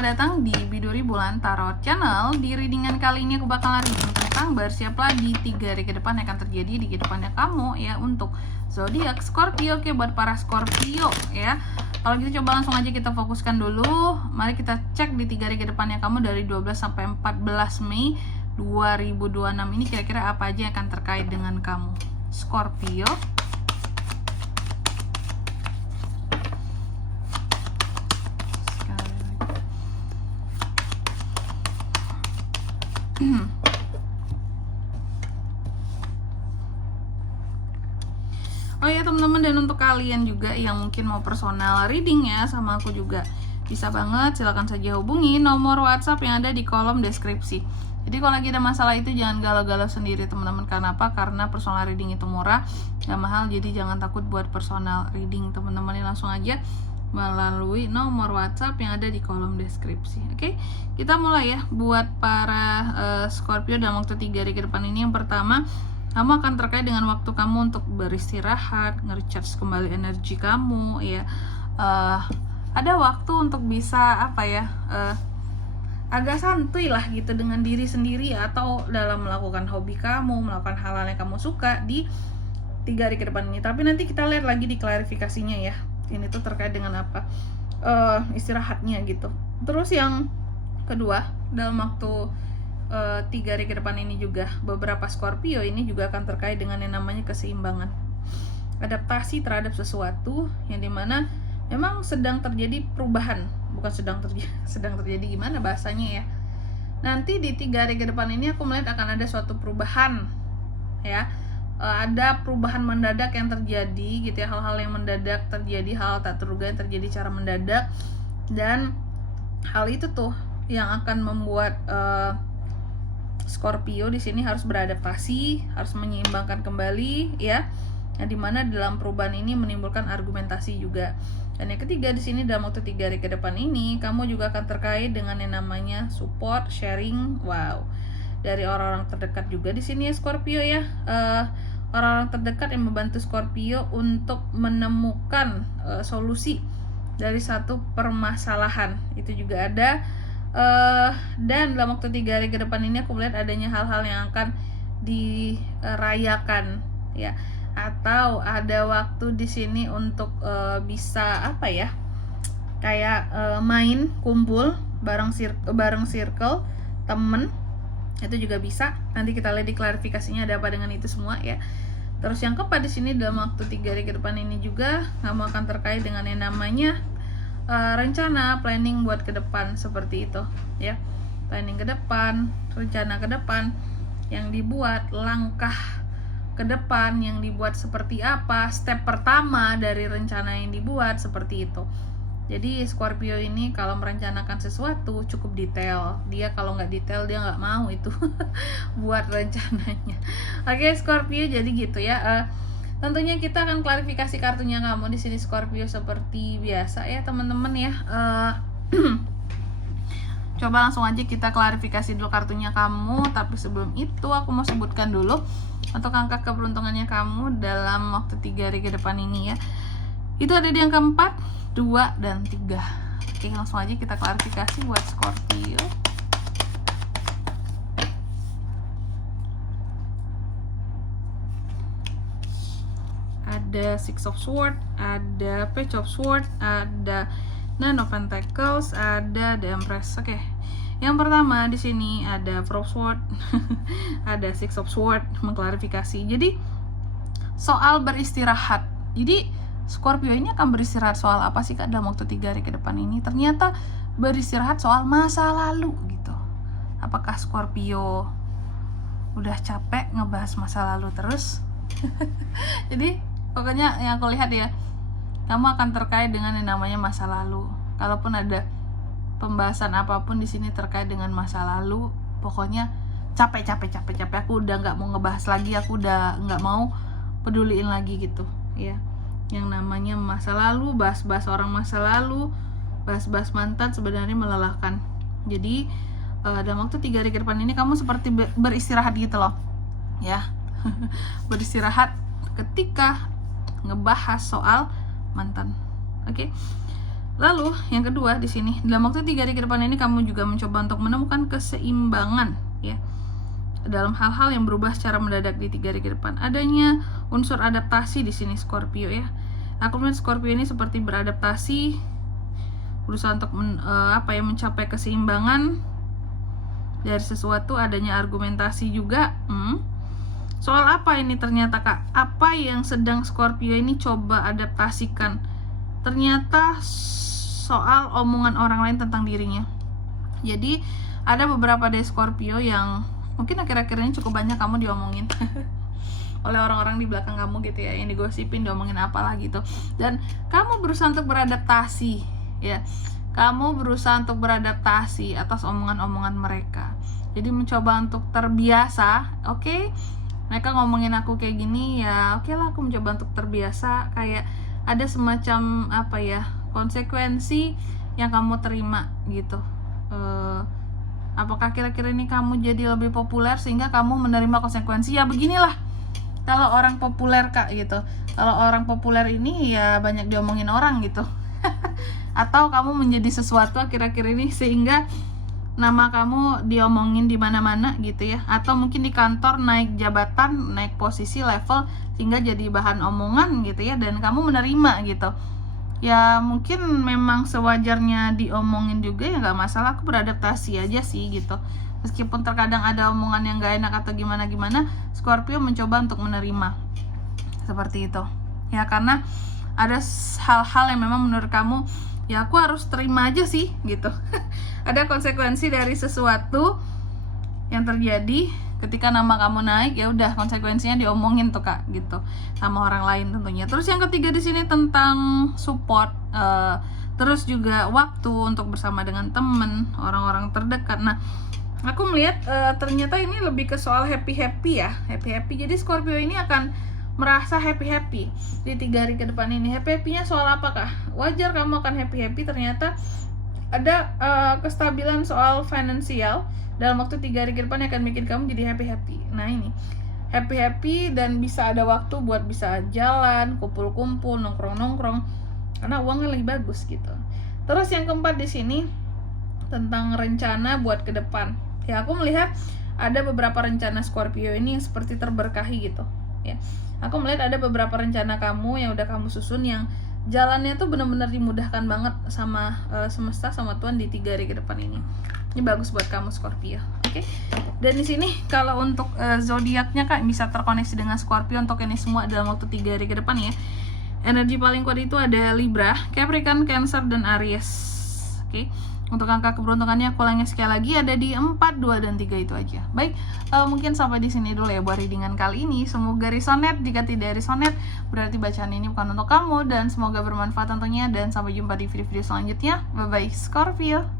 selamat datang di Biduri Bulan Tarot Channel. Di readingan kali ini aku bakalan reading tentang bersiaplah di 3 hari ke depan yang akan terjadi di kehidupannya kamu ya, untuk zodiak Scorpio. Oke, buat para Scorpio ya. Kalau gitu coba langsung aja kita fokuskan dulu. Mari kita cek di 3 hari ke depannya kamu dari 12 sampai 14 Mei 2026 ini kira-kira apa aja yang akan terkait dengan kamu Scorpio. Oh ya teman-teman, dan untuk kalian juga yang mungkin mau personal reading ya sama aku juga bisa banget, silahkan saja hubungi nomor WhatsApp yang ada di kolom deskripsi. Jadi kalau lagi ada masalah itu jangan galau-galau sendiri teman-teman. Karena apa? Karena personal reading itu murah, gak mahal, jadi jangan takut buat personal reading teman-teman. Ini langsung aja melalui nomor WhatsApp yang ada di kolom deskripsi. Oke, kita mulai ya. Buat para Scorpio dalam waktu 3 hari ke depan ini, yang pertama, kamu akan terkait dengan waktu kamu untuk beristirahat, nge-recharge kembali energi kamu ya. Ada waktu untuk bisa apa ya, agak santuy lah gitu dengan diri sendiri, atau dalam melakukan hobi kamu, melakukan hal-hal yang kamu suka di 3 hari ke depan ini. Tapi nanti kita lihat lagi di klarifikasinya ya, ini tuh terkait dengan apa, istirahatnya gitu. Terus yang kedua, dalam waktu 3 hari ke depan ini juga beberapa Scorpio ini juga akan terkait dengan yang namanya keseimbangan, adaptasi terhadap sesuatu yang dimana memang sedang terjadi perubahan, bukan sedang terjadi gimana bahasanya ya. Nanti di 3 hari ke depan ini aku melihat akan ada suatu perubahan ya, ada perubahan mendadak yang terjadi gitu ya, hal-hal yang mendadak terjadi, hal tak terduga yang terjadi secara mendadak, dan hal itu tuh yang akan membuat Scorpio di sini harus beradaptasi, harus menyeimbangkan kembali ya. Yang dimana dalam perubahan ini menimbulkan argumentasi juga. Dan yang ketiga di sini dalam waktu 3 hari ke depan ini kamu juga akan terkait dengan yang namanya support, sharing, wow, dari orang-orang terdekat juga di sini ya Scorpio ya. Orang-orang terdekat yang membantu Scorpio untuk menemukan solusi dari satu permasalahan itu juga ada. Dan dalam waktu 3 hari ke depan ini aku melihat adanya hal-hal yang akan dirayakan ya, atau ada waktu di sini untuk bisa apa ya, kayak main, kumpul bareng circle temen, itu juga bisa. Nanti kita lihat di klarifikasinya ada apa dengan itu semua ya. Terus yang keempat di sini dalam waktu 3 hari ke depan ini juga kamu akan terkait dengan yang namanya rencana, planning buat ke depan, seperti itu ya. Planning ke depan, rencana ke depan yang dibuat, langkah ke depan yang dibuat seperti apa, step pertama dari rencana yang dibuat, seperti itu. Jadi Scorpio ini kalau merencanakan sesuatu cukup detail. Dia kalau nggak detail dia nggak mau itu buat rencananya. Oke Scorpio, jadi gitu ya. Tentunya kita akan klarifikasi kartunya kamu di sini Scorpio seperti biasa ya teman-teman ya. Coba langsung aja kita klarifikasi dulu kartunya kamu. Tapi sebelum itu aku mau sebutkan dulu untuk angka keberuntungannya kamu dalam waktu 3 hari ke depan ini ya. Itu ada di angka 4, 2, dan 3. Oke, langsung aja kita klarifikasi buat Scorpio. Ada Six of Swords, ada Page of Swords, ada Nine of Pentacles, ada The Empress. Oke. Yang pertama di sini ada Four of Swords, ada Six of Swords, mengklarifikasi. Jadi soal beristirahat. Jadi Scorpio ini akan beristirahat soal apa sih Kak dalam waktu 3 hari ke depan ini? Ternyata beristirahat soal masa lalu gitu. Apakah Scorpio udah capek ngebahas masa lalu terus? Jadi pokoknya yang aku lihat ya, kamu akan terkait dengan yang namanya masa lalu. Kalaupun ada pembahasan apapun di sini terkait dengan masa lalu, pokoknya capek. Aku udah nggak mau ngebahas lagi, aku udah nggak mau peduliin lagi gitu ya. Yang namanya masa lalu, bahas orang masa lalu, bahas mantan sebenarnya melelahkan. Jadi dalam waktu 3 hari ke depan ini kamu seperti beristirahat gitu loh ya. Beristirahat ketika ngebahas soal mantan. Oke. Lalu yang kedua di sini, dalam waktu 3 hari ke depan ini kamu juga mencoba untuk menemukan keseimbangan ya dalam hal-hal yang berubah secara mendadak di 3 hari ke depan. Adanya unsur adaptasi di sini Scorpio ya. Aku melihat Scorpio ini seperti beradaptasi, berusaha untuk mencapai keseimbangan dari sesuatu, adanya argumentasi juga. Soal apa ini ternyata Kak? Apa yang sedang Scorpio ini coba adaptasikan? Ternyata soal omongan orang lain tentang dirinya. Jadi ada beberapa dari Scorpio yang mungkin akhir-akhir ini cukup banyak kamu diomongin oleh orang-orang di belakang kamu gitu ya, yang digosipin, diomongin apalah gitu. Dan kamu berusaha untuk beradaptasi ya. Kamu berusaha untuk beradaptasi atas omongan-omongan mereka. Jadi mencoba untuk terbiasa, oke? Mereka ngomongin aku kayak gini ya, oke lah aku mencoba untuk terbiasa. Kayak ada semacam konsekuensi yang kamu terima gitu. Apakah kira-kira ini kamu jadi lebih populer sehingga kamu menerima konsekuensi? Ya beginilah kalau orang populer Kak gitu. Kalau orang populer ini ya banyak diomongin orang gitu. Atau kamu menjadi sesuatu akhir-akhir ini sehingga nama kamu diomongin di mana-mana gitu ya. Atau mungkin di kantor naik jabatan, naik posisi, level, sehingga jadi bahan omongan gitu ya, dan kamu menerima gitu. Ya mungkin memang sewajarnya diomongin juga ya, nggak masalah, aku beradaptasi aja sih gitu. Meskipun terkadang ada omongan yang nggak enak atau gimana-gimana, Scorpio mencoba untuk menerima seperti itu ya, karena ada hal-hal yang memang menurut kamu ya aku harus terima aja sih gitu. Ada konsekuensi dari sesuatu yang terjadi ketika nama kamu naik, ya udah konsekuensinya diomongin tuh Kak gitu sama orang lain tentunya. Terus yang ketiga di sini tentang support, terus juga waktu untuk bersama dengan temen, orang-orang terdekat. Nah aku melihat ternyata ini lebih ke soal happy ya, happy. Jadi Scorpio ini akan merasa happy di 3 hari ke depan ini. Happy-nya soal apa Kak? Wajar kamu akan happy. Ternyata ada kestabilan soal finansial dalam waktu 3 hari ke depan yang akan bikin kamu jadi happy. Nah ini happy dan bisa ada waktu buat bisa jalan, kumpul-kumpul, nongkrong karena uangnya lagi bagus gitu. Terus yang keempat di sini tentang rencana buat ke depan. Ya aku melihat ada beberapa rencana Scorpio ini yang seperti terberkahi gitu ya. Aku melihat ada beberapa rencana kamu yang udah kamu susun yang jalannya tuh benar-benar dimudahkan banget sama semesta, sama Tuhan di 3 hari ke depan ini. Ini bagus buat kamu Scorpio, oke? Dan di sini kalau untuk zodiaknya Kak bisa terkoneksi dengan Scorpio untuk ini semua dalam waktu 3 hari ke depan ya. Energi paling kuat itu ada Libra, Capricorn, Cancer, dan Aries. Oke. Untuk angka keberuntungannya aku ulangi sekali lagi, ada di 4, 2, dan 3 itu aja. Baik, mungkin sampai di sini dulu ya buat readingan kali ini. Semoga resonate. Jika tidak resonate, berarti bacaan ini bukan untuk kamu, dan semoga bermanfaat tentunya. Dan sampai jumpa di video-video selanjutnya. Bye bye Scorpio.